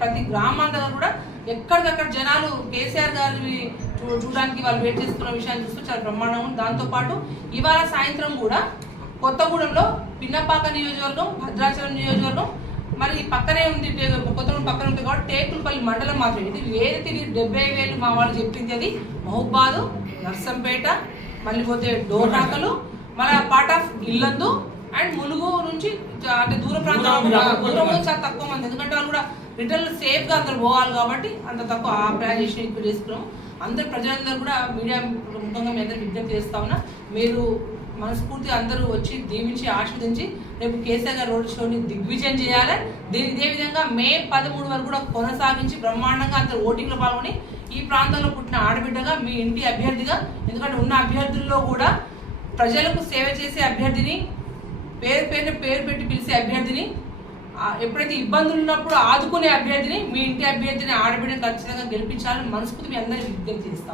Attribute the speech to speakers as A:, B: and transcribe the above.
A: ప్రతి గ్రామాంతరం కూడా ఎక్కడికక్కడ జనాలు కేసీఆర్ గారిని చూ- చూడడానికి వాళ్ళు వెయిట్ చేస్తున్న విషయాన్ని చూస్తూ చాలా బ్రహ్మాండం ఉంది. దాంతోపాటు ఇవాళ సాయంత్రం కూడా కొత్తగూడెంలో పిన్నపాక నియోజకవర్గం భద్రాచలం నియోజకవర్గం మరి పక్కనే ఉంది కొత్తగూడెం పక్కన ఉంది కాబట్టి టేకులపల్లి మండలం మాత్రం ఇది వేరే తిరిగి డెబ్బై వేలు మా వాళ్ళు చెప్పింది అది మహబాదు నర్సంపేట మళ్ళీ పోతే డోర్నాకలు మళ్ళీ part of Yellandu and Mulugu నుంచి అంటే ప్రాంతాలు తక్కువ మంది. ఎందుకంటే వాళ్ళు కూడా రిటర్న్ సేఫ్గా అందరు పోవాలి కాబట్టి అంత తక్కువ ఆ చేసి ఎక్కువ చేసుకున్నాం. అందరు ప్రజలందరూ కూడా మీడియా ముఖంగా మీ అందరికి విజ్ఞప్తి చేస్తా ఉన్నా మీరు మనస్ఫూర్తిగా అందరూ వచ్చి దీవించి ఆస్వాదించి రేపు కేసీఆర్ గారి రోడ్ షోని దిగ్విజయం చేయాలి. దీని ఇదే విధంగా మే పదమూడు వరకు కూడా కొనసాగించి బ్రహ్మాండంగా అందరు ఓటింగ్లో పాల్గొని ఈ ప్రాంతంలో పుట్టిన ఆడబిడ్డగా మీ ఇంటి అభ్యర్థిగా ఎందుకంటే ఉన్న అభ్యర్థుల్లో కూడా ప్రజలకు సేవ చేసే అభ్యర్థిని పేరు పేరు పేరు పెట్టి పిలిచే అభ్యర్థిని ఎప్పుడైతే ఇబ్బందులు ఉన్నప్పుడు ఆదుకునే అభ్యర్థిని మీ ఇంటి అభ్యర్థిని ఆడబిడ్డని ఖచ్చితంగా గెలిపించాలని మనస్ఫూర్తి మీ అందరికీ విజ్ఞప్తి చేస్తాం.